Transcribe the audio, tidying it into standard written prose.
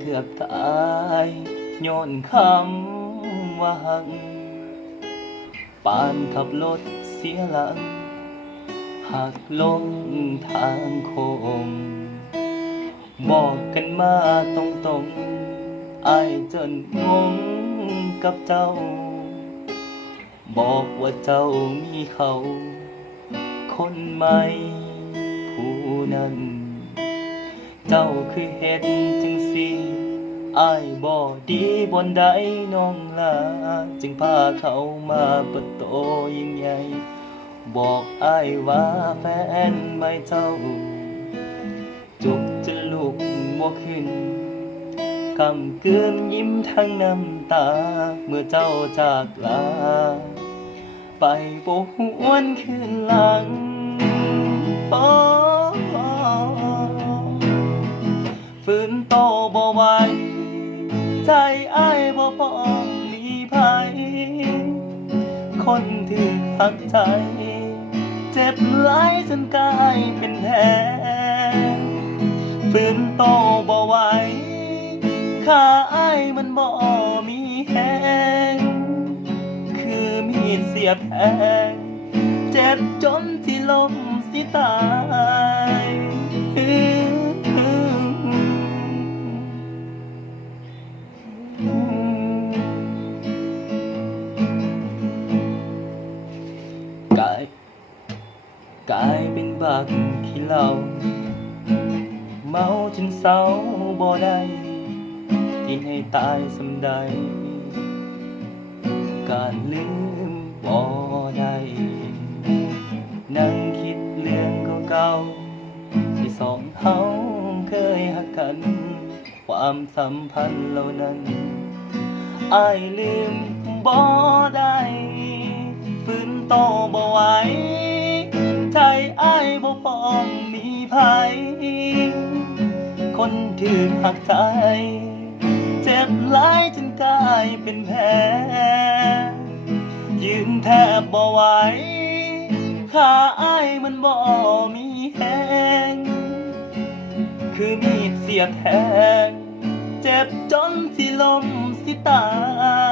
เกือบตายย้อนคำว่าหักปานขับรถเสียหลังหักลงทางโค้งบอกกันมาตรงๆอ้ายจนงงกับเจ้าบอกว่าเจ้ามีเขาคนใหม่ผู้นั้นเจ้าคือเฮ็ดจังสิอ้ายบ่ดีบนใดน้องลาจึงพาเขามาเปิดโตยิ่งใหญ่บอกอ้ายว่าแฟนใหม่เจ้าจุกจนลุกบ่ขึ้นกำเกินยิ้มทั้งน้ำตาเมื่อเจ้าจากลาไปบ่หวนคืนหลังฝืนโตบ่ไหวใจอ้ายบ่พร้อมมีภัยคนที่หักใจเจ็บหลายจนกลายเป็นแผลฝืนโตบ่ไหวข้าอ้ายมันบ่มีแหงคือมีดเสียบแทงเจ็บจนที่ลมสิตายกลายเป็นบักขี้เหล้าเมาจนเศร้าบ่ได้ทิ้งให้ตายสำใดการลืมบ่ได้นั่งคิดเรื่องเก่าๆที่สองเฮาเคยหักกันความสัมพันธ์เหล่านั้นอ้ายลืมบ่ได้ฝืนโตบ่ไหวใจอ้ายบ่พร้อมมีภัยคนที่หักใจเจ็บหลายจนกลายเป็นแผลยืนแทบบ่ไหวขาอ้ายมันบ่มีแหงคือมีดเสียบแทงเจ็บจนสิลมสิตาย